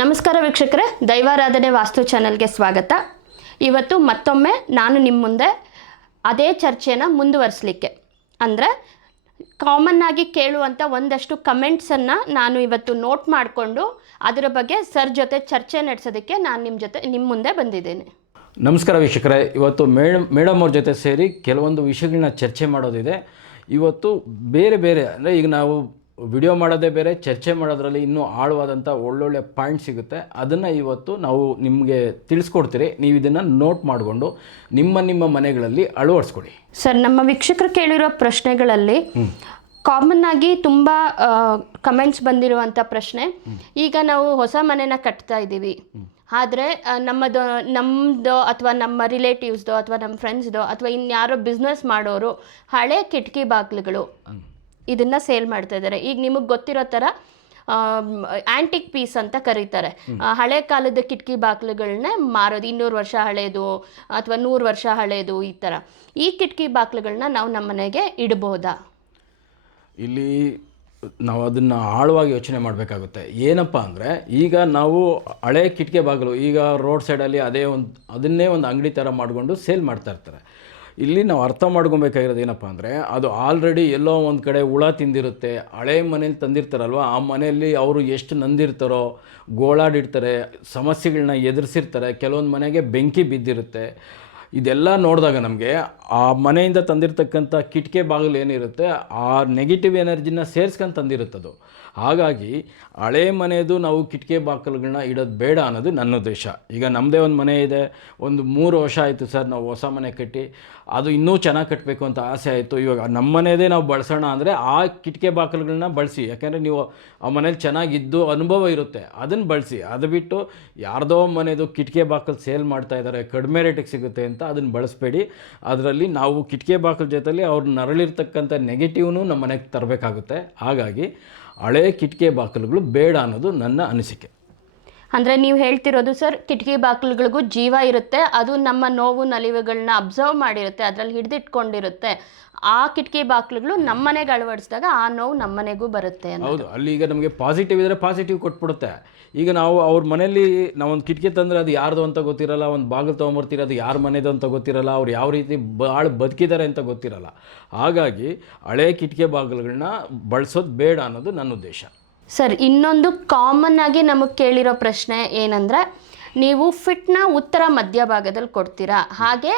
ನಮಸ್ಕಾರ ವೀಕ್ಷಕರೇ, ದೈವಾರಾಧನೆ ವಾಸ್ತು ಚಾನೆಲ್ಗೆ ಸ್ವಾಗತ. ಇವತ್ತು ಮತ್ತೊಮ್ಮೆ ನಾನು ನಿಮ್ಮ ಮುಂದೆ ಅದೇ ಚರ್ಚೆನ ಮುಂದುವರಿಸಲಿಕ್ಕೆ ಅಂದರೆ ಕಾಮನ್ ಆಗಿ ಕೇಳುವಂಥ ಒಂದಷ್ಟು ಕಮೆಂಟ್ಸನ್ನು ನಾನು ಇವತ್ತು ನೋಟ್ ಮಾಡಿಕೊಂಡು ಅದರ ಬಗ್ಗೆ ಸರ್ ಜೊತೆ ಚರ್ಚೆ ನಡೆಸೋದಕ್ಕೆ ನಾನು ನಿಮ್ಮ ಮುಂದೆ ಬಂದಿದ್ದೇನೆ. ನಮಸ್ಕಾರ ವೀಕ್ಷಕರೇ, ಇವತ್ತು ಮೇಡಮ್ ಅವ್ರ ಜೊತೆ ಸೇರಿ ಕೆಲವೊಂದು ವಿಷಯಗಳನ್ನ ಚರ್ಚೆ ಮಾಡೋದಿದೆ. ಇವತ್ತು ಬೇರೆ ಬೇರೆ ಅಂದರೆ ಈಗ ನಾವು ವಿಡಿಯೋ ಮಾಡೋದೇ ಬೇರೆ, ಚರ್ಚೆ ಮಾಡೋದ್ರಲ್ಲಿ ಇನ್ನೂ ಆಳವಾದಂಥ ಒಳ್ಳೊಳ್ಳೆ ಪಾಯಿಂಟ್ ಸಿಗುತ್ತೆ. ಅದನ್ನು ಇವತ್ತು ನಾವು ನಿಮಗೆ ತಿಳಿಸ್ಕೊಡ್ತೀರಿ. ನೀವು ಇದನ್ನು ನೋಟ್ ಮಾಡಿಕೊಂಡು ನಿಮ್ಮ ಮನೆಗಳಲ್ಲಿ ಅಳವಡಿಸ್ಕೊಡಿ. ಸರ್, ನಮ್ಮ ವೀಕ್ಷಕರು ಕೇಳಿರೋ ಪ್ರಶ್ನೆಗಳಲ್ಲಿ ಕಾಮನ್ ಆಗಿ ತುಂಬ ಕಮೆಂಟ್ಸ್ ಬಂದಿರುವಂಥ ಪ್ರಶ್ನೆ, ಈಗ ನಾವು ಹೊಸ ಮನೆನ ಕಟ್ತಾ ಇದ್ದೀವಿ, ಆದರೆ ನಮ್ಮದು ಅಥವಾ ನಮ್ಮ ರಿಲೇಟಿವ್ಸ್ದೋ ಅಥವಾ ನಮ್ಮ ಫ್ರೆಂಡ್ಸ್ದೋ ಅಥವಾ ಇನ್ಯಾರೋ ಬಿಸ್ನೆಸ್ ಮಾಡೋರು ಹಳೆ ಕಿಟಕಿ ಬಾಗಿಲುಗಳು ಇದನ್ನು ಸೇಲ್ ಮಾಡ್ತಾ ಇದ್ದಾರೆ. ಈಗ ನಿಮಗೆ ಗೊತ್ತಿರೋ ಥರ ಆ್ಯಂಟಿಕ್ ಪೀಸ್ ಅಂತ ಕರೀತಾರೆ. ಹಳೆ ಕಾಲದ ಕಿಟಕಿ ಬಾಗಿಲುಗಳನ್ನ ಮಾರೋದು, 200 ವರ್ಷ ಹಳೇದು ಅಥವಾ 100 ವರ್ಷ ಹಳೇದು, ಈ ಥರ ಈ ಕಿಟಕಿ ಬಾಗಿಲುಗಳನ್ನ ನಾವು ನಮ್ಮ ಮನೆಗೆ ಇಡ್ಬೋದಾ? ಇಲ್ಲಿ ನಾವು ಅದನ್ನು ಆಳವಾಗಿ ಯೋಚನೆ ಮಾಡಬೇಕಾಗುತ್ತೆ. ಏನಪ್ಪ ಅಂದರೆ, ಈಗ ನಾವು ಹಳೆ ಕಿಟಕಿ ಬಾಗಿಲು ಈಗ ರೋಡ್ ಸೈಡಲ್ಲಿ ಅದನ್ನೇ ಒಂದು ಅಂಗಡಿ ಥರ ಮಾಡಿಕೊಂಡು ಸೇಲ್ ಮಾಡ್ತಾ ಇರ್ತಾರೆ. ಇಲ್ಲಿ ನಾವು ಅರ್ಥ ಮಾಡ್ಕೊಬೇಕಾಗಿರೋದು ಏನಪ್ಪ ಅಂದರೆ, ಅದು ಆಲ್ರೆಡಿ ಎಲ್ಲೋ ಒಂದು ಕಡೆ ಹುಳ ತಿಂದಿರುತ್ತೆ. ಹಳೆ ಮನೇಲಿ ತಂದಿರ್ತಾರಲ್ವ, ಆ ಮನೆಯಲ್ಲಿ ಅವರು ಎಷ್ಟು ನಂದಿರ್ತಾರೋ, ಗೋಳಾಡಿರ್ತಾರೆ, ಸಮಸ್ಯೆಗಳನ್ನ ಎದುರಿಸಿರ್ತಾರೆ, ಕೆಲವೊಂದು ಮನೆಗೆ ಬೆಂಕಿ ಬಿದ್ದಿರುತ್ತೆ. ಇದೆಲ್ಲ ನೋಡಿದಾಗ ನಮಗೆ ಆ ಮನೆಯಿಂದ ತಂದಿರತಕ್ಕಂಥ ಕಿಟಕಿ ಬಾಗಿಲು ಏನಿರುತ್ತೆ ಆ ನೆಗೆಟಿವ್ ಎನರ್ಜಿನ ಸೇರಿಸ್ಕೊಂಡು ತಂದಿರುತ್ತದು. ಹಾಗಾಗಿ ಹಳೆ ಮನೆಯದು ನಾವು ಕಿಟಕಿ ಬಾಗಿಲುಗಳನ್ನ ಇಡೋದು ಬೇಡ ಅನ್ನೋದು ನನ್ನ ಉದ್ದೇಶ. ಈಗ ನಮ್ಮದೇ ಒಂದು ಮನೆ ಇದೆ, ಒಂದು 3 ವರ್ಷ ಆಯಿತು ಸರ್ ನಾವು ಹೊಸ ಮನೆ ಕಟ್ಟಿ, ಅದು ಇನ್ನೂ ಚೆನ್ನಾಗಿ ಕಟ್ಟಬೇಕು ಅಂತ ಆಸೆ ಆಯಿತು. ಇವಾಗ ನಮ್ಮ ಮನೆಯದೇ ನಾವು ಬಳಸೋಣ ಅಂದರೆ ಆ ಕಿಟಕಿ ಬಾಗಿಲುಗಳನ್ನ ಬಳಸಿ, ಯಾಕೆಂದರೆ ನೀವು ಆ ಮನೇಲಿ ಚೆನ್ನಾಗಿದ್ದು ಅನುಭವ ಇರುತ್ತೆ, ಅದನ್ನು ಬಳಸಿ. ಅದು ಬಿಟ್ಟು ಯಾರ್ದೋ ಮನೆಯದು ಕಿಟಕಿ ಬಾಗಿಲು ಸೇಲ್ ಮಾಡ್ತಾ ಇದ್ದಾರೆ, ಕಡಿಮೆ ರೇಟಿಗೆ ಸಿಗುತ್ತೆ ಅಂತ ಅದನ್ನು ಬಳಸಬೇಡಿ. ಅದರಲ್ಲಿ ನಾವು ಕಿಟಕಿ ಬಾಗಿಲು ಜೊತೆಲಿ ಅವ್ರು ನರಳಿರ್ತಕ್ಕಂಥ ನೆಗೆಟಿವ್ನು ನಮ್ಮ ಮನೆಗೆ ತರಬೇಕಾಗುತ್ತೆ. ಹಾಗಾಗಿ ಹಳೆ ಕಿಟಕಿ ಬಾಗಿಲುಗಳು ಬೇಡ ಅನ್ನೋದು ನನ್ನ ಅನಿಸಿಕೆ. ಅಂದರೆ ನೀವು ಹೇಳ್ತಿರೋದು ಸರ್, ಕಿಟಕಿ ಬಾಗಿಲುಗಳಿಗೂ ಜೀವ ಇರುತ್ತೆ, ಅದು ನಮ್ಮ ನೋವು ನಲಿವುಗಳನ್ನ ಅಬ್ಸರ್ವ್ ಮಾಡಿರುತ್ತೆ, ಅದರಲ್ಲಿ ಹಿಡಿದಿಟ್ಕೊಂಡಿರುತ್ತೆ. ಆ ಕಿಟಕಿ ಬಾಗಿಲುಗಳು ನಮ್ಮ ಮನೆಗೆ ಅಳವಡಿಸಿದಾಗ ಆ ನೋವು ನಮ್ಮ ಮನೆಗೂ ಬರುತ್ತೆ. ಹೌದು, ಅಲ್ಲಿ ಈಗ ನಮಗೆ ಪಾಸಿಟಿವ್ ಇದ್ದರೆ ಪಾಸಿಟಿವ್ ಕೊಟ್ಬಿಡುತ್ತೆ. ಈಗ ನಾವು ಅವ್ರ ಮನೆಯಲ್ಲಿ ನಾವೊಂದು ಕಿಟಕಿ ತಂದರೆ ಅದು ಯಾರ್ದು ಅಂತ ಗೊತ್ತಿರಲ್ಲ, ಒಂದು ಬಾಗಿಲು ತೊಗೊಂಬರ್ತೀರ, ಅದು ಯಾರ ಮನೆದು ಅಂತ ಗೊತ್ತಿರಲ್ಲ, ಅವ್ರು ಯಾವ ರೀತಿ ಭಾಳ ಬದುಕಿದ್ದಾರೆ ಅಂತ ಗೊತ್ತಿರಲ್ಲ. ಹಾಗಾಗಿ ಹಳೆ ಕಿಟಕಿ ಬಾಗಿಲುಗಳನ್ನ ಬಳಸೋದು ಬೇಡ ಅನ್ನೋದು ನನ್ನ ಉದ್ದೇಶ. ಸರ್, ಇನ್ನೊಂದು ಕಾಮನ್ ಆಗಿ ನಮಗೆ ಕೇಳಿರೋ ಪ್ರಶ್ನೆ ಏನಂದರೆ, ನೀವು ಫಿಟ್ನ ಉತ್ತರ ಮಧ್ಯಭಾಗದಲ್ಲಿ ಕೊಡ್ತೀರಾ, ಹಾಗೆ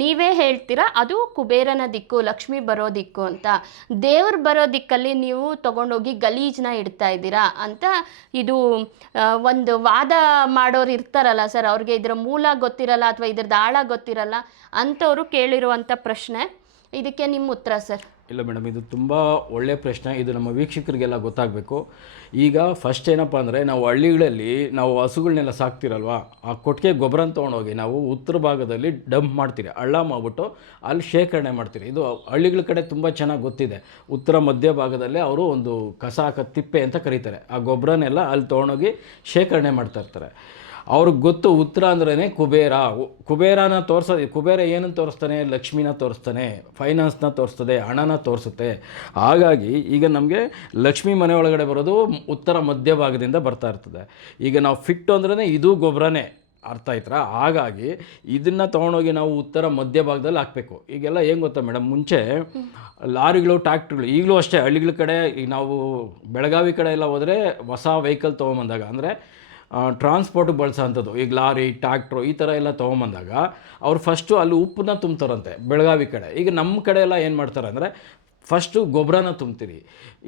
ನೀವೇ ಹೇಳ್ತೀರಾ ಅದು ಕುಬೇರನ ದಿಕ್ಕು, ಲಕ್ಷ್ಮಿ ಬರೋ ದಿಕ್ಕು ಅಂತ. ದೇವ್ರು ಬರೋ ದಿಕ್ಕಲ್ಲಿ ನೀವು ತೊಗೊಂಡೋಗಿ ಗಲೀಜನ್ನ ಇಡ್ತಾ ಇದ್ದೀರಾ ಅಂತ ಇದು ಒಂದು ವಾದ ಮಾಡೋರು ಇರ್ತಾರಲ್ಲ ಸರ್, ಅವ್ರಿಗೆ ಇದರ ಮೂಲ ಗೊತ್ತಿರಲ್ಲ ಅಥವಾ ಇದ್ರದ್ದು ಆಳ ಗೊತ್ತಿರಲ್ಲ ಅಂಥವ್ರು ಕೇಳಿರುವಂಥ ಪ್ರಶ್ನೆ. ಇದಕ್ಕೆ ನಿಮ್ಮ ಉತ್ತರ ಸರ್? ಇಲ್ಲ ಮೇಡಮ್, ಇದು ತುಂಬ ಒಳ್ಳೆಯ ಪ್ರಶ್ನೆ. ಇದು ನಮ್ಮ ವೀಕ್ಷಕರಿಗೆಲ್ಲ ಗೊತ್ತಾಗಬೇಕು. ಈಗ ಫಸ್ಟ್ ಏನಪ್ಪ ಅಂದರೆ, ನಾವು ಹಳ್ಳಿಗಳಲ್ಲಿ ನಾವು ಹಸುಗಳನ್ನೆಲ್ಲ ಸಾಕ್ತಿರಲ್ವ, ಆ ಕೊಟ್ಟಿಗೆ ಗೊಬ್ಬರನ ತೊಗೊಂಡೋಗಿ ನಾವು ಉತ್ತರ ಭಾಗದಲ್ಲಿ ಡಂಪ್ ಮಾಡ್ತೀರಿ, ಹಳ್ಳ ಮಾಡಿಬಿಟ್ಟು ಅಲ್ಲಿ ಶೇಖರಣೆ ಮಾಡ್ತೀರಿ. ಇದು ಹಳ್ಳಿಗಳ ಕಡೆ ತುಂಬ ಚೆನ್ನಾಗಿ ಗೊತ್ತಿದೆ. ಉತ್ತರ ಮಧ್ಯ ಭಾಗದಲ್ಲೇ ಅವರು ಒಂದು ಕಸ ಹಾಕೋ ತಿಪ್ಪೆ ಅಂತ ಕರೀತಾರೆ, ಆ ಗೊಬ್ಬರನೆಲ್ಲ ಅಲ್ಲಿ ತೊಗೊಂಡೋಗಿ ಶೇಖರಣೆ ಮಾಡ್ತಾ ಇರ್ತಾರೆ. ಅವ್ರಿಗೆ ಗೊತ್ತು ಉತ್ತರ ಅಂದ್ರೇ ಕುಬೇರನ ತೋರಿಸೋದು. ಕುಬೇರ ಏನನ್ನು ತೋರಿಸ್ತಾನೆ? ಲಕ್ಷ್ಮಿನ ತೋರಿಸ್ತಾನೆ, ಫೈನಾನ್ಸ್ನ ತೋರಿಸ್ತದೆ, ಹಣನ ತೋರಿಸುತ್ತೆ. ಹಾಗಾಗಿ ಈಗ ನಮಗೆ ಲಕ್ಷ್ಮಿ ಮನೆ ಒಳಗಡೆ ಬರೋದು ಉತ್ತರ ಮಧ್ಯ ಭಾಗದಿಂದ ಬರ್ತಾ ಇರ್ತದೆ. ಈಗ ನಾವು ಫಿಟ್ ಅಂದ್ರೇ ಇದು ಗೊಬ್ಬರನೇ, ಅರ್ಥ ಆಯ್ತಾ? ಹಾಗಾಗಿ ಇದನ್ನು ತೊಗೊಂಡೋಗಿ ನಾವು ಉತ್ತರ ಮಧ್ಯ ಭಾಗದಲ್ಲಿ ಹಾಕಬೇಕು. ಈಗೆಲ್ಲ ಏನು ಗೊತ್ತಾ ಮೇಡಮ್, ಮುಂಚೆ ಲಾರಿಗಳು, ಟ್ಯಾಕ್ಟ್ರುಗಳು, ಈಗಲೂ ಅಷ್ಟೇ ಹಳ್ಳಿಗಳ ಕಡೆ, ಈಗ ನಾವು ಬೆಳಗಾವಿ ಕಡೆ ಎಲ್ಲ ಹೋದರೆ ಹೊಸ ವೆಹಿಕಲ್ ತೊಗೊಂಬಂದಾಗ ಅಂದರೆ ಟ್ರಾನ್ಸ್ಪೋರ್ಟಿಗೆ ಬಳಸೋಂಥದ್ದು, ಈಗ ಲಾರಿ, ಟ್ಯಾಕ್ಟ್ರು ಈ ಥರ ಎಲ್ಲ ತೊಗೊಂಬಂದಾಗ ಅವ್ರು ಫಸ್ಟು ಅಲ್ಲಿ ಉಪ್ಪನ್ನ ತುಂಬ್ತಾರಂತೆ ಬೆಳಗಾವಿ ಕಡೆ. ಈಗ ನಮ್ಮ ಕಡೆ ಎಲ್ಲ ಏನು ಮಾಡ್ತಾರೆ ಅಂದರೆ, ಫಸ್ಟು ಗೊಬ್ಬರನ ತುಂಬ್ತೀರಿ.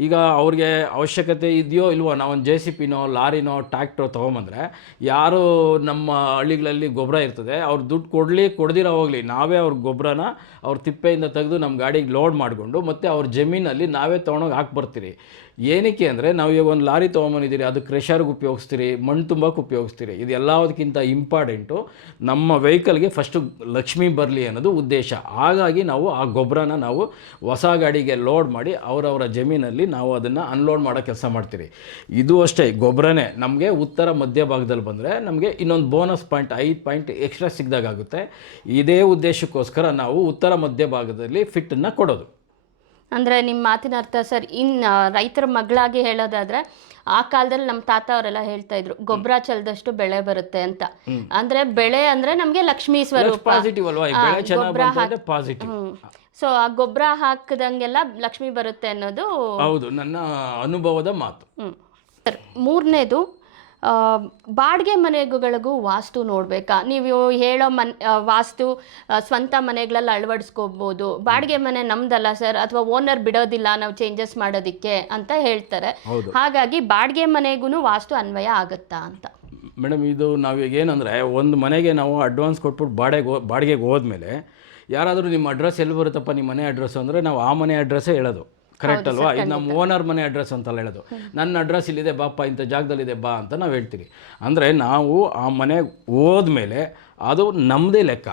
ಈಗ ಅವ್ರಿಗೆ ಅವಶ್ಯಕತೆ ಇದೆಯೋ ಇಲ್ವೋ, ನಾವೊಂದು JCB ಲಾರಿನೋ ಟ್ಯಾಕ್ಟ್ರೋ ತೊಗೊಂಬಂದರೆ, ಯಾರು ನಮ್ಮ ಹಳ್ಳಿಗಳಲ್ಲಿ ಗೊಬ್ಬರ ಇರ್ತದೆ ಅವ್ರು ದುಡ್ಡು ಕೊಡ್ದಿರೋ ಹೋಗಲಿ, ನಾವೇ ಅವ್ರ ಗೊಬ್ಬರನ ಅವ್ರ ತಿಪ್ಪೆಯಿಂದ ತೆಗೆದು ನಮ್ಮ ಗಾಡಿಗೆ ಲೋಡ್ ಮಾಡಿಕೊಂಡು ಮತ್ತು ಅವ್ರ ಜಮೀನಲ್ಲಿ ನಾವೇ ತೊಗೊಂಡೋಗಿ ಹಾಕ್ಬರ್ತೀರಿ. ಏನಕ್ಕೆ ಅಂದರೆ, ನಾವು ಇವಾಗ ಒಂದು ಲಾರಿ ತೊಗೊಂಬಂದಿದ್ದೀರಿ, ಅದು ಕ್ರೆಷರ್ಗೆ ಉಪಯೋಗಿಸ್ತೀರಿ, ಮಣ್ಣು ತುಂಬಕ್ಕೆ ಉಪಯೋಗಿಸ್ತೀರಿ. ಇದು ಎಲ್ಲದಕ್ಕಿಂತ ಇಂಪಾರ್ಟೆಂಟು ನಮ್ಮ ವೆಹಿಕಲ್ಗೆ ಫಸ್ಟು ಲಕ್ಷ್ಮಿ ಬರಲಿ ಅನ್ನೋದು ಉದ್ದೇಶ. ಹಾಗಾಗಿ ನಾವು ಆ ಗೊಬ್ಬರನ ನಾವು ಹೊಸ ಗಾಡಿಗೆ ಲೋಡ್ ಮಾಡಿ ಅವರವರ ಜಮೀನಲ್ಲಿ ನಾವು ಅದನ್ನು ಅನ್ಲೋಡ್ ಮಾಡೋ ಕೆಲಸ ಮಾಡ್ತೀರಿ. ಇದು ಅಷ್ಟೇ, ಗೊಬ್ಬರನೇ ನಮಗೆ ಉತ್ತರ ಮಧ್ಯ ಭಾಗದಲ್ಲಿ ಬಂದರೆ ನಮಗೆ ಇನ್ನೊಂದು ಬೋನಸ್ ಪಾಯಿಂಟ್ 5 ಪಾಯಿಂಟ್ ಎಕ್ಸ್ಟ್ರಾ ಸಿಗ್ದಾಗುತ್ತೆ. ಇದೇ ಉದ್ದೇಶಕ್ಕೋಸ್ಕರ ನಾವು ಉತ್ತರ ಮಧ್ಯ ಭಾಗದಲ್ಲಿ ಫಿಟ್ಟನ್ನು ಕೊಡೋದು. ಅಂದರೆ ನಿಮ್ಮ ಮಾತಿನ ಅರ್ಥ ಸರ್, ಇನ್ನು ರೈತರ ಮಗಳಾಗಿ ಹೇಳೋದಾದ್ರೆ ಆ ಕಾಲದಲ್ಲಿ ನಮ್ಮ ತಾತ ಅವರೆಲ್ಲ ಹೇಳ್ತಾ ಇದ್ರು ಗೊಬ್ಬರ ಚೆಲ್ದಷ್ಟು ಬೆಳೆ ಬರುತ್ತೆ ಅಂತ. ಅಂದ್ರೆ ಬೆಳೆ ಅಂದ್ರೆ ನಮಗೆ ಲಕ್ಷ್ಮೀ ಸ್ವರೂಪ, ಪಾಸಿಟಿವ್ ಅಲ್ವಾ, ಈಗ ಬೆಳೆ ಚೆನ್ನಾಗಿ ಬಂದ್ರೆ ಪಾಸಿಟಿವ್. ಸೊ ಆ ಗೊಬ್ಬರ ಹಾಕಿದಂಗೆಲ್ಲ ಲಕ್ಷ್ಮಿ ಬರುತ್ತೆ ಅನ್ನೋದು ಹೌದು, ನನ್ನ ಅನುಭವದ ಮಾತು. ಸರ್, ಮೂರನೇದು ಬಾಡಿಗೆ ಮನೆಗಳಿಗೂ ವಾಸ್ತು ನೋಡಬೇಕಾ? ನೀವು ಹೇಳೋ ವಾಸ್ತು ಸ್ವಂತ ಮನೆಗಳಲ್ಲಿ ಅಳವಡಿಸ್ಕೋಬೋದು, ಬಾಡಿಗೆ ಮನೆ ನಮ್ದಲ್ಲ ಸರ್, ಅಥವಾ ಓನರ್ ಬಿಡೋದಿಲ್ಲ ನಾವು ಚೇಂಜಸ್ ಮಾಡೋದಕ್ಕೆ ಅಂತ ಹೇಳ್ತಾರೆ. ಹಾಗಾಗಿ ಬಾಡಿಗೆ ಮನೆಗೂ ವಾಸ್ತು ಅನ್ವಯ ಆಗುತ್ತಾ ಅಂತ. ಮೇಡಮ್, ಇದು ನಾವೀಗ ಏನಂದರೆ, ಒಂದು ಮನೆಗೆ ನಾವು ಅಡ್ವಾನ್ಸ್ ಕೊಟ್ಬಿಟ್ಟು ಬಾಡಿಗೆಗೆ ಹೋದ್ಮೇಲೆ ಯಾರಾದರೂ ನಿಮ್ಮ ಅಡ್ರೆಸ್ ಎಲ್ಲಿ ಬರುತ್ತಪ್ಪ ನಿಮ್ಮ ಮನೆ ಅಡ್ರೆಸ್ ಅಂದರೆ ನಾವು ಆ ಮನೆ ಅಡ್ರೆಸ್ಸೇ ಹೇಳೋದು, ಕರೆಕ್ಟ್ ಅಲ್ವಾ? ಇದು ನಮ್ಮ ಓನರ್ ಮನೆ ಅಡ್ರೆಸ್ ಅಂತಲ್ಲ ಹೇಳೋದು, ನನ್ನ ಅಡ್ರೆಸ್ ಇಲ್ಲಿದೆ ಬಾಪ್ಪ, ಇಂಥ ಜಾಗದಲ್ಲಿದೆ ಬಾ ಅಂತ ನಾವು ಹೇಳ್ತೀವಿ. ಅಂದರೆ ನಾವು ಆ ಮನೆಗೆ ಹೋದ್ಮೇಲೆ ಅದು ನಮ್ಮದೇ ಲೆಕ್ಕ,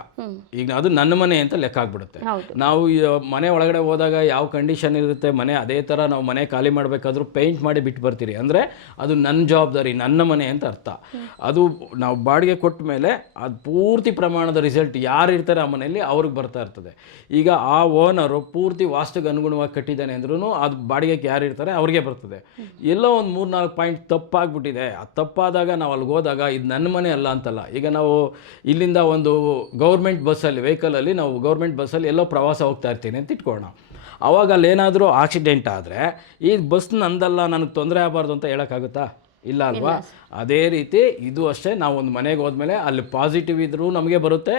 ಈಗ ಅದು ನನ್ನ ಮನೆ ಅಂತ ಲೆಕ್ಕ ಆಗ್ಬಿಡುತ್ತೆ. ನಾವು ಮನೆ ಒಳಗಡೆ ಹೋದಾಗ ಯಾವ ಕಂಡೀಷನ್ ಇರುತ್ತೆ ಮನೆ, ಅದೇ ಥರ ನಾವು ಮನೆ ಖಾಲಿ ಮಾಡಬೇಕಾದ್ರೂ ಪೇಂಟ್ ಮಾಡಿ ಬಿಟ್ಟು ಬರ್ತೀರಿ. ಅಂದರೆ ಅದು ನನ್ನ ಜವಾಬ್ದಾರಿ, ನನ್ನ ಮನೆ ಅಂತ ಅರ್ಥ. ಅದು ನಾವು ಬಾಡಿಗೆ ಕೊಟ್ಟ ಮೇಲೆ ಅದು ಪೂರ್ತಿ ಪ್ರಮಾಣದ ರಿಸಲ್ಟ್ ಯಾರು ಇರ್ತಾರೆ ಆ ಮನೆಯಲ್ಲಿ ಅವ್ರಿಗೆ ಬರ್ತಾ ಇರ್ತದೆ. ಈಗ ಆ ಓನರು ಪೂರ್ತಿ ವಾಸ್ತುಗೆ ಅನುಗುಣವಾಗಿ ಕಟ್ಟಿದ್ದಾನೆ ಅಂದ್ರೂ ಅದು ಬಾಡಿಗೆಗೆ ಯಾರು ಇರ್ತಾರೆ ಅವ್ರಿಗೆ ಬರ್ತದೆ. ಎಲ್ಲೋ ಒಂದು 3-4 ಪಾಯಿಂಟ್ ತಪ್ಪಾಗ್ಬಿಟ್ಟಿದೆ. ಆ ತಪ್ಪಾದಾಗ ನಾವು ಅಲ್ಲಿಗೆ ಹೋದಾಗ ಇದು ನನ್ನ ಮನೆ ಅಲ್ಲ ಅಂತಲ್ಲ. ಈಗ ನಾವು ಇಲ್ಲಿಂದ ಒಂದು ಗೌರ್ಮೆಂಟ್ ಬಸ್ಸಲ್ಲಿ ವೆಹಿಕಲಲ್ಲಿ ನಾವು ಗೌರ್ಮೆಂಟ್ ಬಸ್ಸಲ್ಲಿ ಎಲ್ಲೋ ಪ್ರವಾಸ ಹೋಗ್ತಾ ಇರ್ತೀನಿ ಅಂತ ಇಟ್ಕೊಳ್ಳೋಣ. ಆವಾಗ ಅಲ್ಲೇನಾದರೂ ಆಕ್ಸಿಡೆಂಟ್ ಆದರೆ ಈ ಬಸ್ ನಂದಲ್ಲ, ನನಗೆ ತೊಂದರೆ ಆಗಬಾರ್ದು ಅಂತ ಹೇಳೋಕ್ಕಾಗುತ್ತಾ? ಇಲ್ಲ ಅಲ್ವಾ? ಅದೇ ರೀತಿ ಇದು ಅಷ್ಟೇ. ನಾವು ಒಂದು ಮನೆಗೆ ಹೋದ್ಮೇಲೆ ಅಲ್ಲಿ ಪಾಸಿಟಿವ್ ಇದ್ದರೂ ನಮಗೆ ಬರುತ್ತೆ,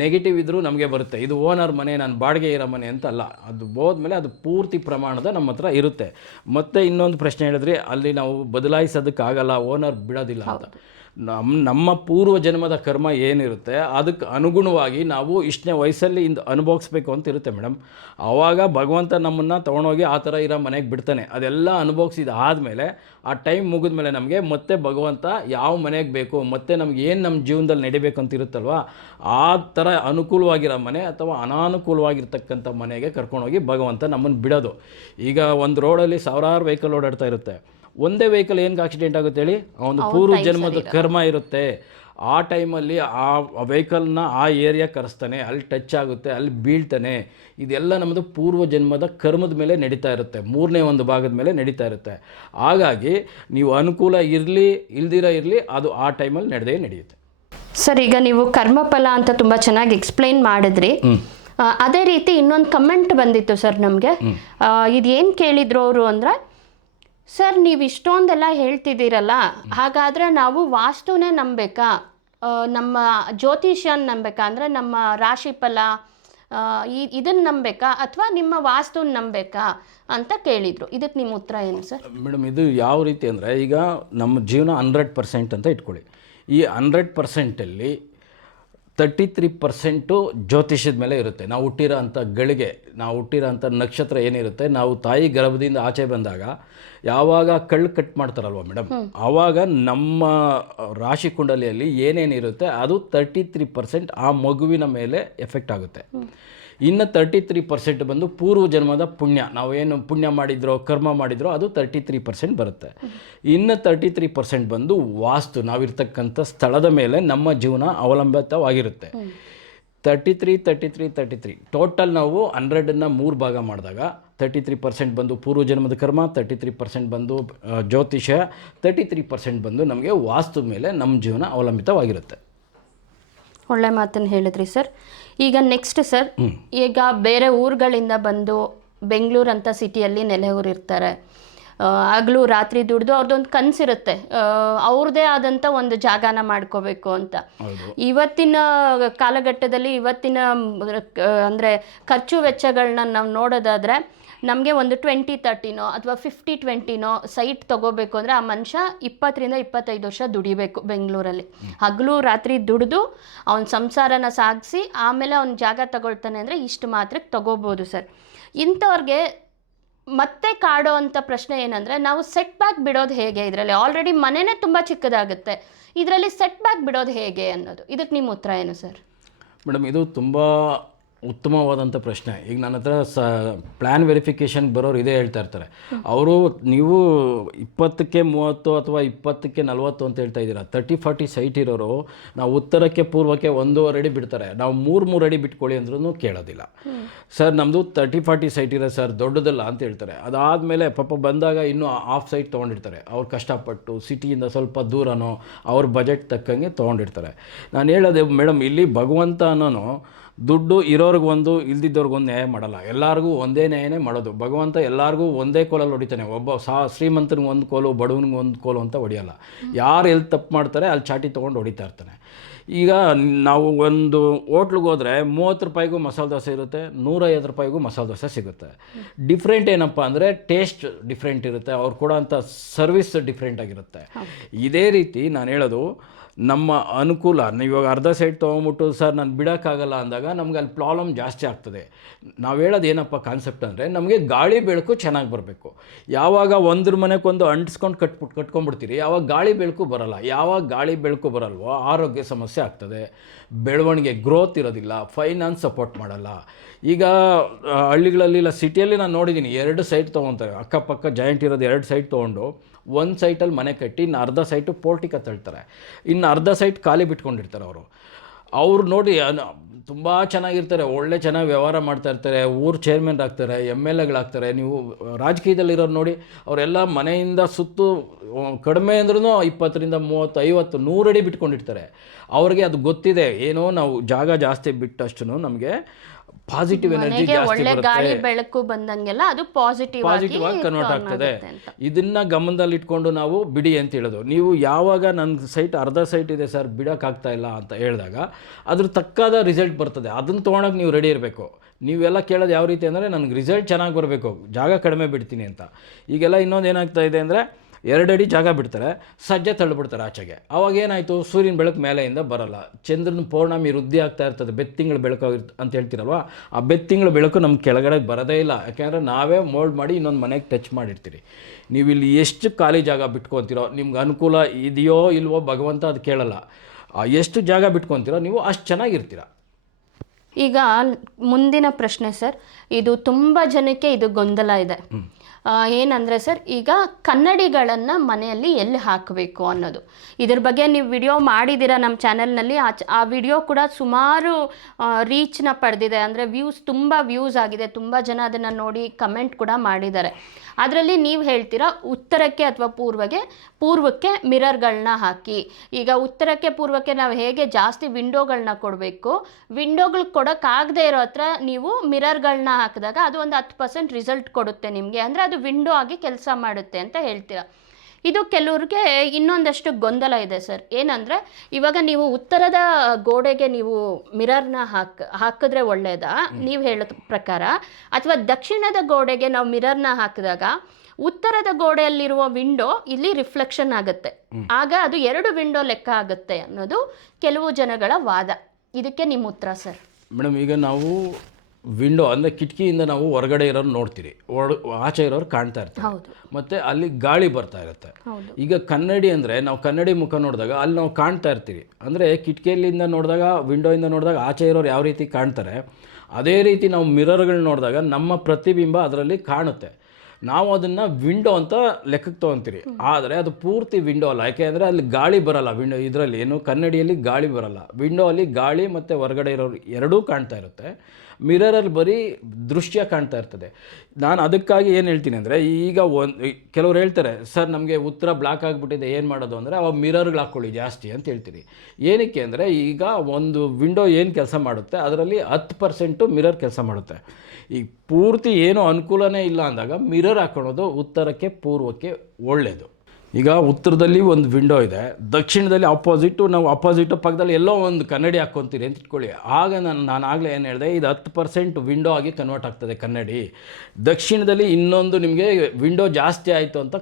ನೆಗೆಟಿವ್ ಇದ್ದರೂ ನಮಗೆ ಬರುತ್ತೆ. ಇದು ಓನರ್ ಮನೆ, ನಾನು ಬಾಡಿಗೆ ಇರೋ ಮನೆ ಅಂತ ಅಲ್ಲ. ಅದು ಹೋದ್ಮೇಲೆ ಅದು ಪೂರ್ತಿ ಪ್ರಮಾಣದ ನಮ್ಮ ಹತ್ರ ಇರುತ್ತೆ. ಮತ್ತು ಇನ್ನೊಂದು ಪ್ರಶ್ನೆ ಹೇಳಿದ್ರಿ, ಅಲ್ಲಿ ನಾವು ಬದಲಾಯಿಸೋದಕ್ಕಾಗಲ್ಲ, ಓನರ್ ಬಿಡೋದಿಲ್ಲ ಅಂತ. ನಮ್ಮ ಪೂರ್ವ ಜನ್ಮದ ಕರ್ಮ ಏನಿರುತ್ತೆ ಅದಕ್ಕೆ ಅನುಗುಣವಾಗಿ ನಾವು ಇಷ್ಟನೇ ವಯಸ್ಸಲ್ಲಿ ಅನುಭವಿಸ್ಬೇಕು ಅಂತ ಇರುತ್ತೆ ಮೇಡಮ್. ಆವಾಗ ಭಗವಂತ ನಮ್ಮನ್ನು ತೊಗೊಂಡೋಗಿ ಆ ಥರ ಇರೋ ಮನೆಗೆ ಬಿಡ್ತಾನೆ. ಅದೆಲ್ಲ ಅನುಭವಿಸಿದ ಆದಮೇಲೆ ಆ ಟೈಮ್ ಮುಗಿದ್ಮೇಲೆ ನಮಗೆ ಮತ್ತೆ ಭಗವಂತ ಯಾವ ಮನೆಗೆ ಬೇಕು, ಮತ್ತು ನಮ್ಗೆ ಏನು ನಮ್ಮ ಜೀವನದಲ್ಲಿ ನಡಿಬೇಕು ಅಂತ ಇರುತ್ತಲ್ವ, ಆ ಥರ ಅನುಕೂಲವಾಗಿರೋ ಮನೆ ಅಥವಾ ಅನಾನುಕೂಲವಾಗಿರ್ತಕ್ಕಂಥ ಮನೆಗೆ ಕರ್ಕೊಂಡೋಗಿ ಭಗವಂತ ನಮ್ಮನ್ನು ಬಿಡೋದು. ಈಗ ಒಂದು ರೋಡಲ್ಲಿ ಸಾವಿರಾರು ವೆಹಿಕಲ್ ಓಡಾಡ್ತಾ ಇರುತ್ತೆ. ಒಂದೇ ವೆಹಿಕಲ್ ಏನಕ್ಕೆ ಆಕ್ಸಿಡೆಂಟ್ ಆಗುತ್ತೆ ಹೇಳಿ? ಒಂದು ಪೂರ್ವ ಜನ್ಮದ ಕರ್ಮ ಇರುತ್ತೆ. ಆ ಟೈಮಲ್ಲಿ ಆ ವೆಹಿಕಲ್ನ ಆ ಏರಿಯಾ ಕರೆಸ್ತಾನೆ, ಅಲ್ಲಿ ಟಚ್ ಆಗುತ್ತೆ, ಅಲ್ಲಿ ಬೀಳ್ತಾನೆ. ಇದೆಲ್ಲ ನಮ್ಮದು ಪೂರ್ವ ಜನ್ಮದ ಕರ್ಮದ ಮೇಲೆ ನಡೀತಾ ಇರುತ್ತೆ, 3ನೇ ಒಂದು ಭಾಗದ ಮೇಲೆ ನಡೀತಾ ಇರುತ್ತೆ. ಹಾಗಾಗಿ ನೀವು ಅನುಕೂಲ ಇರಲಿ ಇಲ್ದಿರ ಇರಲಿ ಅದು ಆ ಟೈಮಲ್ಲಿ ನಡೆಯುತ್ತೆ. ಸರ್, ಈಗ ನೀವು ಕರ್ಮಫಲ ಅಂತ ತುಂಬ ಚೆನ್ನಾಗಿ ಎಕ್ಸ್ಪ್ಲೈನ್ ಮಾಡಿದ್ರಿ. ಅದೇ ರೀತಿ ಇನ್ನೊಂದು ಕಮೆಂಟ್ ಬಂದಿತ್ತು ಸರ್ ನಮಗೆ. ಇದೇನು ಕೇಳಿದ್ರು ಅವರು ಅಂದರೆ, ಸರ್ ನೀವು ಇಷ್ಟೊಂದೆಲ್ಲ ಹೇಳ್ತಿದ್ದೀರಲ್ಲ, ಹಾಗಾದರೆ ನಾವು ವಾಸ್ತುನೇ ನಂಬೇಕಾ, ನಮ್ಮ ಜ್ಯೋತಿಷ್ಯನ ನಂಬೇಕಾ, ಅಂದರೆ ನಮ್ಮ ರಾಶಿ ಫಲ ಇದನ್ನು ನಂಬೇಕಾ ಅಥವಾ ನಿಮ್ಮ ವಾಸ್ತುನ ನಂಬೇಕಾ ಅಂತ ಕೇಳಿದರು. ಇದಕ್ಕೆ ನಿಮ್ಮ ಉತ್ತರ ಏನು ಸರ್? ಮೇಡಮ್, ಇದು ಯಾವ ರೀತಿ ಅಂದರೆ, ಈಗ ನಮ್ಮ ಜೀವನ 100% ಅಂತ ಇಟ್ಕೊಳ್ಳಿ. ಈ 100%ಅಲ್ಲಿ 33% ಜ್ಯೋತಿಷ್ಯದ ಮೇಲೆ ಇರುತ್ತೆ. ನಾವು ಹುಟ್ಟಿರೋ ಅಂಥ ಗಳಿಗೆ, ನಾವು ಹುಟ್ಟಿರೋ ಅಂಥ ನಕ್ಷತ್ರ ಏನಿರುತ್ತೆ, ನಾವು ತಾಯಿ ಗರ್ಭದಿಂದ ಆಚೆ ಬಂದಾಗ ಯಾವಾಗ ಕಳ್ಳು ಕಟ್ ಮಾಡ್ತಾರಲ್ವ ಮೇಡಮ್, ಆವಾಗ ನಮ್ಮ ರಾಶಿ ಕುಂಡಲಿಯಲ್ಲಿ ಏನೇನಿರುತ್ತೆ ಅದು 33% ಆ ಮಗುವಿನ ಮೇಲೆ ಎಫೆಕ್ಟ್ ಆಗುತ್ತೆ. ಇನ್ನು 33% ಬಂದು ಪೂರ್ವ ಜನ್ಮದ ಪುಣ್ಯ, ನಾವೇನು ಪುಣ್ಯ ಮಾಡಿದ್ರೋ ಕರ್ಮ ಮಾಡಿದ್ರೋ ಅದು 33% ಬರುತ್ತೆ. ಇನ್ನು 33% ಬಂದು ವಾಸ್ತು, ನಾವಿರ್ತಕ್ಕಂಥ ಸ್ಥಳದ ಮೇಲೆ ನಮ್ಮ ಜೀವನ ಅವಲಂಬಿತವಾಗಿರುತ್ತೆ. 33 ಟೋಟಲ್ ನಾವು 100ನ್ನು 3 ಭಾಗ ಮಾಡಿದಾಗ 33% ಬಂದು ಪೂರ್ವ ಜನ್ಮದ ಕರ್ಮ, 33% ಬಂದು ಜ್ಯೋತಿಷ್ಯ, 33% ಬಂದು ನಮಗೆ ವಾಸ್ತು ಮೇಲೆ ನಮ್ಮ ಜೀವನ ಅವಲಂಬಿತವಾಗಿರುತ್ತೆ. ಒಳ್ಳೆ ಮಾತನ್ನು ಹೇಳಿದ್ರಿ ಸರ್. ಈಗ ನೆಕ್ಸ್ಟ್ ಸರ್, ಈಗ ಬೇರೆ ಊರುಗಳಿಂದ ಬಂದು ಬೆಂಗಳೂರು ಅಂತ ಸಿಟಿಯಲ್ಲಿ ನೆಲೆಯೂರಿರ್ತಾರೆ. ಹಗಲು ರಾತ್ರಿ ದುಡಿದು ಅವ್ರದ್ದೊಂದು ಕನಸಿರುತ್ತೆ, ಅವ್ರದ್ದೇ ಆದಂಥ ಒಂದು ಜಾಗನ ಮಾಡ್ಕೋಬೇಕು ಅಂತ. ಇವತ್ತಿನ ಕಾಲಘಟ್ಟದಲ್ಲಿ ಇವತ್ತಿನ ಅಂದರೆ ಖರ್ಚು ವೆಚ್ಚಗಳನ್ನ ನಾವು ನೋಡೋದಾದರೆ ನಮಗೆ ಒಂದು 20-30 ಅಥವಾ 50-20 ಸೈಟ್ ತೊಗೋಬೇಕು ಅಂದರೆ ಆ ಮನುಷ್ಯ 20-25 ವರ್ಷ ದುಡಿಬೇಕು ಬೆಂಗಳೂರಲ್ಲಿ. ಹಗಲು ರಾತ್ರಿ ದುಡಿದು ಅವನ ಸಂಸಾರನ ಸಾಗಿಸಿ ಆಮೇಲೆ ಅವ್ನ ಜಾಗ ತಗೊಳ್ತಾನೆ ಅಂದರೆ ಇಷ್ಟು ಮಾತ್ರಕ್ಕೆ ತೊಗೋಬೋದು ಸರ್. ಇಂಥವ್ರಿಗೆ ಮತ್ತೆ ಕಾಡೋ ಅಂಥ ಪ್ರಶ್ನೆ ಏನಂದರೆ, ನಾವು ಸೆಟ್ ಬ್ಯಾಕ್ ಬಿಡೋದು ಹೇಗೆ? ಇದರಲ್ಲಿ ಆಲ್ರೆಡಿ ಮನೆಯೇ ತುಂಬ ಚಿಕ್ಕದಾಗುತ್ತೆ, ಇದರಲ್ಲಿ ಸೆಟ್ ಬ್ಯಾಕ್ ಬಿಡೋದು ಹೇಗೆ ಅನ್ನೋದು. ಇದಕ್ಕೆ ನಿಮ್ಮ ಉತ್ತರ ಏನು ಸರ್? ಮೇಡಮ್, ಇದು ತುಂಬ ಉತ್ತಮವಾದಂಥ ಪ್ರಶ್ನೆ. ಈಗ ನನ್ನ ಹತ್ರ ಪ್ಲ್ಯಾನ್ ವೆರಿಫಿಕೇಷನ್ ಬರೋರು ಇದೇ ಹೇಳ್ತಾ ಇರ್ತಾರೆ. ಅವರು ನೀವು 20ಕ್ಕೆ 30 ಅಥವಾ 20ಕ್ಕೆ 40 ಅಂತ ಹೇಳ್ತಾ ಇದ್ದೀರಾ. 30-40 ಸೈಟ್ ಇರೋರು ನಾವು ಉತ್ತರಕ್ಕೆ ಪೂರ್ವಕ್ಕೆ 1.5 ಅಡಿ ಬಿಡ್ತಾರೆ. ನಾವು 3 ಅಡಿ ಬಿಟ್ಕೊಳ್ಳಿ ಅಂದ್ರೂ ಕೇಳೋದಿಲ್ಲ. ಸರ್ ನಮ್ಮದು 30-40 ಸೈಟ್ ಇದೆ ಸರ್, ದೊಡ್ಡದಲ್ಲ ಅಂತ ಹೇಳ್ತಾರೆ. ಅದಾದಮೇಲೆ ಪಾಪ ಬಂದಾಗ ಇನ್ನೂ ಆಫ್ ಸೈಟ್ ತೊಗೊಂಡಿರ್ತಾರೆ. ಅವ್ರು ಕಷ್ಟಪಟ್ಟು ಸಿಟಿಯಿಂದ ಸ್ವಲ್ಪ ದೂರನೋ ಅವ್ರ ಬಜೆಟ್ ತಕ್ಕಂಗೆ ತೊಗೊಂಡಿರ್ತಾರೆ. ನಾನು ಹೇಳೋದೆ ಮೇಡಮ್, ಇಲ್ಲಿ ಭಗವಂತ ಅನ್ನೋನು ದುಡ್ಡು ಇರೋರ್ಗೊಂದು ಇಲ್ದಿದ್ದವ್ರಿಗೊಂದು ನ್ಯಾಯ ಮಾಡಲ್ಲ, ಎಲ್ಲರಿಗೂ ಒಂದೇ ನ್ಯಾಯನೇ ಮಾಡೋದು. ಭಗವಂತ ಎಲ್ಲರಿಗೂ ಒಂದೇ ಕೋಲಲ್ಲಿ ಹೊಡಿತಾನೆ. ಒಬ್ಬ ಶ್ರೀಮಂತನಿಗೆ ಒಂದು ಕೋಲು, ಬಡವನಿಗೆ ಒಂದು ಕೋಲು ಅಂತ ಹೊಡಿಯಲ್ಲ. ಯಾರು ಎಲ್ಲಿ ತಪ್ಪು ಮಾಡ್ತಾರೆ ಅಲ್ಲಿ ಚಾಟಿ ತೊಗೊಂಡು ಹೊಡಿತಾ ಇರ್ತಾನೆ. ಈಗ ನಾವು ಒಂದು ಹೋಟ್ಲಿಗೆ ಹೋದರೆ 30 ರೂಪಾಯಿಗೂ ಮಸಾಲೆ ದೋಸೆ ಇರುತ್ತೆ, 150 ರೂಪಾಯಿಗೂ ಮಸಾಲೆ ದೋಸೆ ಸಿಗುತ್ತೆ. ಡಿಫ್ರೆಂಟ್ ಏನಪ್ಪ ಅಂದರೆ ಟೇಸ್ಟ್ ಡಿಫ್ರೆಂಟ್ ಇರುತ್ತೆ, ಅವ್ರು ಕೊಡೋಂಥ ಸರ್ವಿಸ್ ಡಿಫ್ರೆಂಟ್ ಆಗಿರುತ್ತೆ. ಇದೇ ರೀತಿ ನಾನು ಹೇಳೋದು ನಮ್ಮ ಅನುಕೂಲ. ಇವಾಗ ಅರ್ಧ ಸೈಡ್ ತೊಗೊಂಬಿಟ್ಟು ಸರ್ ನಾನು ಬಿಡೋಕ್ಕಾಗಲ್ಲ ಅಂದಾಗ ನಮ್ಗೆ ಅಲ್ಲಿ ಪ್ರಾಬ್ಲಮ್ ಜಾಸ್ತಿ ಆಗ್ತದೆ. ನಾವು ಹೇಳೋದು ಏನಪ್ಪ ಕಾನ್ಸೆಪ್ಟ್ ಅಂದರೆ ನಮಗೆ ಗಾಳಿ ಬೆಳಕು ಚೆನ್ನಾಗಿ ಬರಬೇಕು. ಯಾವಾಗ ಒಂದ್ರ ಮನೆಗೊಂದು ಅಂಟಿಸ್ಕೊಂಡು ಕಟ್ಕೊಂಡ್ಬಿಡ್ತೀರಿ, ಯಾವಾಗ ಗಾಳಿ ಬೆಳಕು ಬರೋಲ್ಲ. ಯಾವಾಗ ಗಾಳಿ ಬೆಳಕು ಬರಲ್ವೋ ಆರೋಗ್ಯ ಸಮಸ್ಯೆ ಆಗ್ತದೆ, ಬೆಳವಣಿಗೆ ಗ್ರೋತ್ ಇರೋದಿಲ್ಲ, ಫೈನಾನ್ಸ್ ಸಪೋರ್ಟ್ ಮಾಡಲ್ಲ. ಈಗ ಹಳ್ಳಿಗಳಲ್ಲಿ ಇಲ್ಲ ಸಿಟಿಯಲ್ಲಿ ನಾನು ನೋಡಿದ್ದೀನಿ, 2 ಸೈಟ್ ತೊಗೊತಾರೆ, ಅಕ್ಕಪಕ್ಕ ಜಾಯಿಂಟ್ ಇರೋದು 2 ಸೈಟ್ ತೊಗೊಂಡು ಒಂದು ಸೈಟಲ್ಲಿ ಮನೆ ಕಟ್ಟಿ ಇನ್ನು ಅರ್ಧ ಸೈಟು ಪೋರ್ಟಿಕ ತಳ್ತಾರೆ, ಇನ್ನು ಅರ್ಧ ಸೈಟ್ ಖಾಲಿ ಬಿಟ್ಕೊಂಡಿರ್ತಾರೆ. ಅವ್ರು ನೋಡಿ ತುಂಬ ಚೆನ್ನಾಗಿರ್ತಾರೆ, ಒಳ್ಳೆ ಚೆನ್ನಾಗಿ ವ್ಯವಹಾರ ಮಾಡ್ತಾಯಿರ್ತಾರೆ, ಊರು ಚೇರ್ಮನ್ ಆಗ್ತಾರೆ, MLAಗಳಾಗ್ತಾರೆ. ನೀವು ರಾಜಕೀಯದಲ್ಲಿರೋರು ನೋಡಿ, ಅವರೆಲ್ಲ ಮನೆಯಿಂದ ಸುತ್ತು ಕಡಿಮೆ ಅಂದ್ರೂ 20ರಿಂದ 30, 50, 100 ಅಡಿ ಬಿಟ್ಕೊಂಡಿರ್ತಾರೆ. ಅವ್ರಿಗೆ ಅದು ಗೊತ್ತಿದೆ, ಏನೋ ನಾವು ಜಾಗ ಜಾಸ್ತಿ ಬಿಟ್ಟಷ್ಟು ನಮಗೆ ಪಾಸಿಟಿವ್ ಎನರ್ಜಿ ಜಾಸ್ತಿ ಒಳ್ಳೆ ಗಾಳಿ ಬೆಳಕು ಬಂದಂಗೆಲ್ಲ ಅದು ಪಾಸಿಟಿವ್ ಆಗಿ ಕನ್ವರ್ಟ್ ಆಗ್ತದೆ. ಇದನ್ನ ಗಮನದಲ್ಲಿ ಇಟ್ಕೊಂಡು ನಾವು ಬಿಡಿ ಅಂತ ಹೇಳೋದು. ನೀವು ಯಾವಾಗ ನನ್ನ ಸೈಟ್ ಅರ್ಧ ಸೈಟ್ ಇದೆ ಸರ್ ಬಿಡೋಕ್ಕಾಗ್ತಾ ಇಲ್ಲ ಅಂತ ಹೇಳಿದಾಗ ಅದ್ರ ತಕ್ಕಾದ ರಿಸಲ್ಟ್ ಬರ್ತದೆ. ಅದನ್ನು ತೊಗೊಳಕ್ಕೆ ನೀವು ರೆಡಿ ಇರಬೇಕು. ನೀವೆಲ್ಲ ಕೇಳೋದು ಯಾವ ರೀತಿ ಅಂದರೆ ನನಗೆ ರಿಸಲ್ಟ್ ಚೆನ್ನಾಗಿ ಬರಬೇಕು, ಜಾಗ ಕಡಿಮೆ ಬಿಡ್ತೀನಿ ಅಂತ. ಈಗೆಲ್ಲ ಇನ್ನೊಂದು ಏನಾಗ್ತಾ ಇದೆ ಅಂದರೆ 2 ಅಡಿ ಜಾಗ ಬಿಡ್ತಾರೆ, ಸಜ್ಜೆ ತಳ್ಳಿಬಿಡ್ತಾರೆ ಆಚೆಗೆ. ಅವಾಗ ಏನಾಯಿತು, ಸೂರ್ಯನ ಬೆಳಕು ಮೇಲೆಯಿಂದ ಬರೋಲ್ಲ, ಚಂದ್ರನ ಪೌರ್ಣಮಿ ವೃದ್ಧಿ ಆಗ್ತಾ ಇರ್ತದೆ, ಬೆತ್ತಿಂಗಳ ಬೆಳಕು ಅಂತ ಹೇಳ್ತೀರಲ್ವ, ಆ ಬೆತ್ತಿಂಗಳ ಬೆಳಕು ನಮ್ಮ ಕೆಳಗಡೆ ಬರೋದೇ ಇಲ್ಲ. ಯಾಕೆಂದರೆ ನಾವೇ ಮೋಲ್ಡ್ ಮಾಡಿ ಇನ್ನೊಂದು ಮನೆಗೆ ಟಚ್ ಮಾಡಿರ್ತೀರಿ. ನೀವು ಇಲ್ಲಿ ಎಷ್ಟು ಖಾಲಿ ಜಾಗ ಬಿಟ್ಕೊತೀರೋ, ನಿಮ್ಗೆ ಅನುಕೂಲ ಇದೆಯೋ ಇಲ್ವೋ ಭಗವಂತ ಅದು ಕೇಳಲ್ಲ. ಎಷ್ಟು ಜಾಗ ಬಿಟ್ಕೊತೀರೋ ನೀವು ಅಷ್ಟು ಚೆನ್ನಾಗಿರ್ತೀರ. ಈಗ ಮುಂದಿನ ಪ್ರಶ್ನೆ ಸರ್, ಇದು ತುಂಬ ಜನಕ್ಕೆ ಇದು ಗೊಂದಲ ಇದೆ. ಏನಂದರೆ ಸರ್, ಈಗ ಕನ್ನಡಿಗಳನ್ನು ಮನೆಯಲ್ಲಿ ಎಲ್ಲಿ ಹಾಕಬೇಕು ಅನ್ನೋದು, ಇದ್ರ ಬಗ್ಗೆ ನೀವು ವಿಡಿಯೋ ಮಾಡಿದ್ದೀರಾ ನಮ್ಮ ಚಾನೆಲ್ನಲ್ಲಿ. ಆ ವಿಡಿಯೋ ಕೂಡ ಸುಮಾರು ರೀಚ್ನ ಪಡೆದಿದೆ, ಅಂದರೆ ತುಂಬ ವ್ಯೂಸ್ ಆಗಿದೆ, ತುಂಬ ಜನ ಅದನ್ನು ನೋಡಿ ಕಮೆಂಟ್ ಕೂಡ ಮಾಡಿದ್ದಾರೆ. ಅದರಲ್ಲಿ ನೀವು ಹೇಳ್ತೀರಾ ಉತ್ತರಕ್ಕೆ ಅಥವಾ ಪೂರ್ವಕ್ಕೆ ಮಿರರ್ಗಳನ್ನ ಹಾಕಿ. ಈಗ ಉತ್ತರಕ್ಕೆ ಪೂರ್ವಕ್ಕೆ ನಾವು ಹೇಗೆ ಜಾಸ್ತಿ ವಿಂಡೋಗಳನ್ನ ಕೊಡಬೇಕು, ವಿಂಡೋಗಳು ಕೊಡೋಕ್ಕಾಗದೇ ಇರೋ ಹತ್ರ ನೀವು ಮಿರರ್ಗಳನ್ನ ಹಾಕಿದಾಗ ಅದು ಒಂದು 10% ರಿಸಲ್ಟ್ ಕೊಡುತ್ತೆ ನಿಮಗೆ, ಅಂದರೆ ಅದು ವಿಂಡೋ ಆಗಿ ಕೆಲಸ ಮಾಡುತ್ತೆ ಅಂತ ಹೇಳ್ತೀರಾ. ಇದು ಕೆಲವ್ರಿಗೆ ಇನ್ನೊಂದಷ್ಟು ಗೊಂದಲ ಇದೆ ಸರ್. ಏನಂದರೆ ಇವಾಗ ನೀವು ಉತ್ತರದ ಗೋಡೆಗೆ ನೀವು ಮಿರರ್ನ ಹಾಕಿದ್ರೆ ಒಳ್ಳೆಯದಾ ನೀವು ಹೇಳೋ ಪ್ರಕಾರ, ಅಥವಾ ದಕ್ಷಿಣದ ಗೋಡೆಗೆ ನಾವು ಮಿರರ್ನ ಹಾಕಿದಾಗ ಉತ್ತರದ ಗೋಡೆಯಲ್ಲಿರುವ ವಿಂಡೋ ಇಲ್ಲಿ ರಿಫ್ಲೆಕ್ಷನ್ ಆಗುತ್ತೆ, ಆಗ ಅದು 2 ವಿಂಡೋ ಲೆಕ್ಕ ಆಗುತ್ತೆ ಅನ್ನೋದು ಕೆಲವು ಜನಗಳ ವಾದ. ಇದಕ್ಕೆ ನಿಮ್ಮ ಉತ್ತರ ಸರ್? ಮೇಡಮ್, ಈಗ ನಾವು ವಿಂಡೋ ಅಂದರೆ ಕಿಟಕಿಯಿಂದ ನಾವು ಹೊರಗಡೆ ಇರೋರು ನೋಡ್ತೀರಿ, ಆಚೆ ಇರೋರು ಕಾಣ್ತಾ ಇರ್ತಾರೆ, ಮತ್ತು ಅಲ್ಲಿ ಗಾಳಿ ಬರ್ತಾ ಇರುತ್ತೆ. ಈಗ ಕನ್ನಡಿ ಅಂದರೆ ನಾವು ಕನ್ನಡಿ ಮುಖ ನೋಡಿದಾಗ ಅಲ್ಲಿ ನಾವು ಕಾಣ್ತಾ ಇರ್ತೀವಿ. ಅಂದರೆ ಕಿಟಕಿಯಲ್ಲಿಂದ ನೋಡಿದಾಗ, ವಿಂಡೋಯಿಂದ ನೋಡಿದಾಗ ಆಚೆ ಇರೋರು ಯಾವ ರೀತಿ ಕಾಣ್ತಾರೆ, ಅದೇ ರೀತಿ ನಾವು ಮಿರರ್ಗಳು ನೋಡಿದಾಗ ನಮ್ಮ ಪ್ರತಿಬಿಂಬ ಅದರಲ್ಲಿ ಕಾಣುತ್ತೆ. ನಾವು ಅದನ್ನು ವಿಂಡೋ ಅಂತ ಲೆಕ್ಕಕ್ಕೆ ತೊಗೊತೀರಿ, ಆದರೆ ಅದು ಪೂರ್ತಿ ವಿಂಡೋ ಅಲ್ಲ. ಯಾಕೆಂದರೆ ಅಲ್ಲಿ ಗಾಳಿ ಬರಲ್ಲ. ವಿಂಡೋ ಇದರಲ್ಲಿ ಏನು ಕನ್ನಡಿಯಲ್ಲಿ ಗಾಳಿ ಬರಲ್ಲ, ವಿಂಡೋ ಅಲ್ಲಿ ಗಾಳಿ ಮತ್ತು ಹೊರಗಡೆ ಇರೋರು ಎರಡೂ ಕಾಣ್ತಾ ಇರುತ್ತೆ. ಮಿರರಲ್ಲಿ ಬರೀ ದೃಶ್ಯ ಕಾಣ್ತಾ ಇರ್ತದೆ. ನಾನು ಅದಕ್ಕಾಗಿ ಏನು ಹೇಳ್ತೀನಿ ಅಂದರೆ, ಈಗ ಕೆಲವ್ರು ಹೇಳ್ತಾರೆ ಸರ್ ನಮಗೆ ಉತ್ತರ ಬ್ಲಾಕ್ ಆಗಿಬಿಟ್ಟಿದೆ ಏನು ಮಾಡೋದು ಅಂದರೆ, ಅವಾಗ ಮಿರರ್ಗಳು ಹಾಕ್ಕೊಳ್ಳಿ ಜಾಸ್ತಿ ಅಂತ ಹೇಳ್ತೀನಿ. ಏನಕ್ಕೆ ಅಂದರೆ, ಈಗ ಒಂದು ವಿಂಡೋ ಏನು ಕೆಲಸ ಮಾಡುತ್ತೆ ಅದರಲ್ಲಿ 10% ಮಿರರ್ ಕೆಲಸ ಮಾಡುತ್ತೆ. ಈಗ ಪೂರ್ತಿ ಏನೂ ಅನುಕೂಲನೇ ಇಲ್ಲ ಅಂದಾಗ ಮಿರರ್ ಹಾಕೊಳ್ಳೋದು ಉತ್ತರಕ್ಕೆ ಪೂರ್ವಕ್ಕೆ ಒಳ್ಳೆಯದು. ಈಗ ಉತ್ತರದಲ್ಲಿ ಒಂದು ವಿಂಡೋ ಇದೆ, ದಕ್ಷಿಣದಲ್ಲಿ ನಾವು ಅಪೋಸಿಟ್ ಪಕ್ಕದಲ್ಲಿ ಎಲ್ಲೋ ಒಂದು ಕನ್ನಡಿ ಹಾಕ್ಕೊತೀರಿ ಅಂತ ಇಟ್ಕೊಳ್ಳಿ. ಆಗ ನಾನು ಆಗಲೇ ಏನು ಹೇಳಿದೆ, ಇದು 10% ವಿಂಡೋ ಆಗಿ ಕನ್ವರ್ಟ್ ಆಗ್ತದೆ ಕನ್ನಡಿ. ದಕ್ಷಿಣದಲ್ಲಿ ಇನ್ನೊಂದು ನಿಮಗೆ ವಿಂಡೋ ಜಾಸ್ತಿ ಆಯಿತು ಅಂತ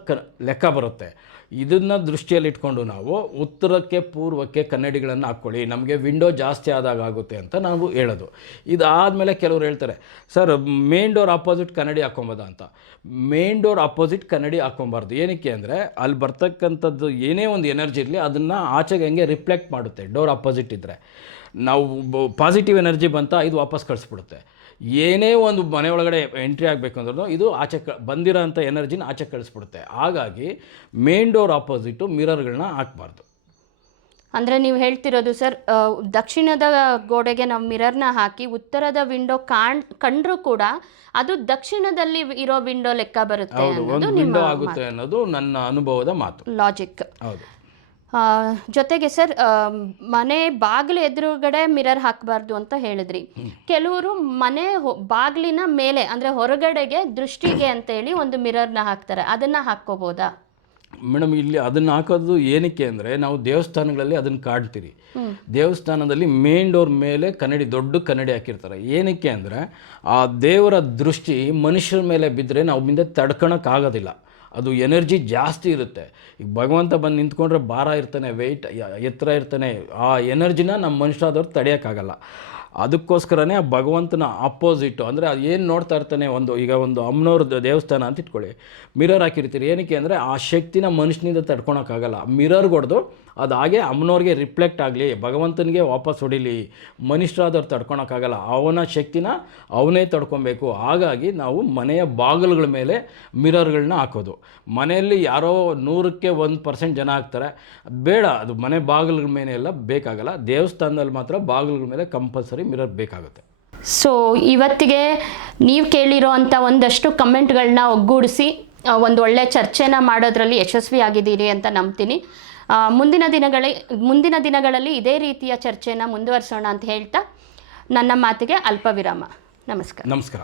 ಲೆಕ್ಕ ಬರುತ್ತೆ. ಇದನ್ನು ದೃಷ್ಟಿಯಲ್ಲಿಟ್ಕೊಂಡು ನಾವು ಉತ್ತರಕ್ಕೆ ಪೂರ್ವಕ್ಕೆ ಕನ್ನಡಿಗಳನ್ನು ಹಾಕ್ಕೊಳ್ಳಿ, ನಮಗೆ ವಿಂಡೋ ಜಾಸ್ತಿ ಆದಾಗ ಆಗುತ್ತೆ ಅಂತ ನಾವು ಹೇಳೋದು. ಇದಾದಮೇಲೆ ಕೆಲವರು ಹೇಳ್ತಾರೆ ಸರ್ ಮೇನ್ ಡೋರ್ ಆಪೋಸಿಟ್ ಕನ್ನಡಿ ಹಾಕ್ಕೊಬೋದ ಅಂತ. ಮೇನ್ ಡೋರ್ ಆಪೋಸಿಟ್ ಕನ್ನಡಿ ಹಾಕ್ಕೊಬಾರ್ದು. ಏನಕ್ಕೆ ಅಂದರೆ ಅಲ್ಲಿ ಬರ್ತಕ್ಕಂಥದ್ದು ಏನೇ ಒಂದು ಎನರ್ಜಿ ಇರಲಿ ಅದನ್ನು ಆಚೆಗೆ ಹಂಗೆ ರಿಫ್ಲೆಕ್ಟ್ ಮಾಡುತ್ತೆ ಡೋರ್ ಆಪೋಸಿಟ್ ಇದ್ದರೆ. ನಾವು ಪಾಸಿಟಿವ್ ಎನರ್ಜಿ ಬಂತ ಇದು ವಾಪಸ್ ಕಳಿಸ್ಬಿಡುತ್ತೆ. ಏನೇ ಒಂದು ಮನೆ ಒಳಗಡೆ ಎಂಟ್ರಿ ಆಗಬೇಕು ಅಂದ್ರೂ ಇದು ಆಚೆ ಬಂದಿರೋ ಅಂಥ ಎನರ್ಜಿನ ಆಚೆ ಕಳಿಸ್ಬಿಡುತ್ತೆ. ಹಾಗಾಗಿ ಮೇನ್ ಡೋರ್ ಆಪೋಸಿಟು ಮಿರರ್ಗಳನ್ನ ಹಾಕಬಾರ್ದು. ಅಂದರೆ ನೀವು ಹೇಳ್ತಿರೋದು ಸರ್, ದಕ್ಷಿಣದ ಗೋಡೆಗೆ ನಾವು ಮಿರರ್ನ ಹಾಕಿ ಉತ್ತರದ ವಿಂಡೋ ಕಂಡ್ರೂ ಕೂಡ ಅದು ದಕ್ಷಿಣದಲ್ಲಿ ಇರೋ ವಿಂಡೋ ಲೆಕ್ಕ ಬರುತ್ತೆ ಅನ್ನೋದು ವಿಂಡೋ ಆಗುತ್ತೆ ಅನ್ನೋದು ನನ್ನ ಅನುಭವದ ಮಾತು, ಲಾಜಿಕ್. ಹೌದು. ಜೊತೆಗೆ ಸರ್, ಮನೆ ಬಾಗಿಲು ಎದುರುಗಡೆ ಮಿರರ್ ಹಾಕಬಾರ್ದು ಅಂತ ಹೇಳಿದ್ರಿ. ಕೆಲವರು ಮನೆ ಬಾಗಿಲಿನ ಮೇಲೆ ಅಂದರೆ ಹೊರಗಡೆಗೆ ದೃಷ್ಟಿಗೆ ಅಂತೇಳಿ ಒಂದು ಮಿರರ್ನ ಹಾಕ್ತಾರೆ, ಅದನ್ನು ಹಾಕ್ಕೋಬೋದಾ? ಮೇಡಮ್, ಇಲ್ಲಿ ಅದನ್ನು ಹಾಕೋದು ಏನಕ್ಕೆ ಅಂದರೆ ನಾವು ದೇವಸ್ಥಾನಗಳಲ್ಲಿ ಅದನ್ನು ಕಾಣ್ತೀರಿ. ದೇವಸ್ಥಾನದಲ್ಲಿ ಮೇನ್ ಡೋರ್ ಮೇಲೆ ಕನ್ನಡಿ, ದೊಡ್ಡ ಕನ್ನಡಿ ಹಾಕಿರ್ತಾರೆ. ಏನಕ್ಕೆ ಅಂದರೆ ಆ ದೇವರ ದೃಷ್ಟಿ ಮನುಷ್ಯರ ಮೇಲೆ ಬಿದ್ದರೆ ನಾವು ಮುಂದೆ ತಡ್ಕೊಳಕ್ಕಾಗೋದಿಲ್ಲ, ಅದು ಎನರ್ಜಿ ಜಾಸ್ತಿ ಇರುತ್ತೆ. ಈಗ ಭಗವಂತ ಬಂದು ನಿಂತ್ಕೊಂಡ್ರೆ ಭಾರ ಇರ್ತಾನೆ, ವೆಯ್ಟ್ ಎತ್ತರ ಇರ್ತಾನೆ, ಆ ಎನರ್ಜಿನ ನಮ್ಮ ಮನುಷ್ಯರಾದವ್ರು ತಡೆಯೋಕ್ಕಾಗಲ್ಲ. ಅದಕ್ಕೋಸ್ಕರನೇ ಆ ಭಗವಂತನ ಅಪೋಸಿಟು ಅಂದರೆ ಅದು ಏನು ನೋಡ್ತಾ ಇರ್ತಾನೆ, ಈಗ ಒಂದು ಅಮ್ಮನವ್ರ ದೇವಸ್ಥಾನ ಅಂತ ಇಟ್ಕೊಳ್ಳಿ, ಮಿರರ್ ಹಾಕಿರ್ತೀರಿ. ಏನಕ್ಕೆ ಅಂದರೆ ಆ ಶಕ್ತಿನ ಮನುಷ್ಯನಿಂದ ತಡ್ಕೊಳಕ್ಕಾಗಲ್ಲ. ಮಿರರ್ ಹೊಡೆದು ಅದು ಹಾಗೆ ಅಮ್ಮನವ್ರಿಗೆ ರಿಫ್ಲೆಕ್ಟ್ ಆಗಲಿ, ಭಗವಂತನಿಗೆ ವಾಪಸ್ ಹೊಡಿಲಿ, ಮನುಷ್ಯರಾದವ್ರು ತಡ್ಕೊಳಕ್ಕಾಗಲ್ಲ. ಅವನ ಶಕ್ತಿನ ಅವನೇ ತಡ್ಕೊಬೇಕು. ಹಾಗಾಗಿ ನಾವು ಮನೆಯ ಬಾಗಿಲುಗಳ ಮೇಲೆ ಮಿರರ್ಗಳನ್ನ ಹಾಕೋದು. ಮನೆಯಲ್ಲಿ ಯಾರೋ 100ಕ್ಕೆ 1% ಜನ ಹಾಕ್ತಾರೆ, ಬೇಡ, ಅದು ಮನೆ ಬಾಗಿಲುಗಳ ಮೇಲೆ ಎಲ್ಲ ಬೇಕಾಗಲ್ಲ. ದೇವಸ್ಥಾನದಲ್ಲಿ ಮಾತ್ರ ಬಾಗಿಲುಗಳ ಮೇಲೆ ಕಂಪಲ್ಸರಿ ಮಿರರ್ ಬೇಕಾಗುತ್ತೆ. ಸೊ ಇವತ್ತಿಗೆ ನೀವು ಕೇಳಿರೋ ಅಂಥ ಒಂದಷ್ಟು ಕಮೆಂಟ್ಗಳನ್ನ ಒಗ್ಗೂಡಿಸಿ ಒಂದು ಒಳ್ಳೆ ಚರ್ಚೆನ ಮಾಡೋದ್ರಲ್ಲಿ ಯಶಸ್ವಿ ಆಗಿದ್ದೀರಿ ಅಂತ ನಂಬ್ತೀನಿ. ಮುಂದಿನ ದಿನಗಳಲ್ಲಿ ಇದೇ ರೀತಿಯ ಚರ್ಚೆನ ಮುಂದುವರಿಸೋಣ ಅಂತ ಹೇಳ್ತಾ ನನ್ನ ಮಾತಿಗೆ ಅಲ್ಪ ವಿರಾಮ. ನಮಸ್ಕಾರ.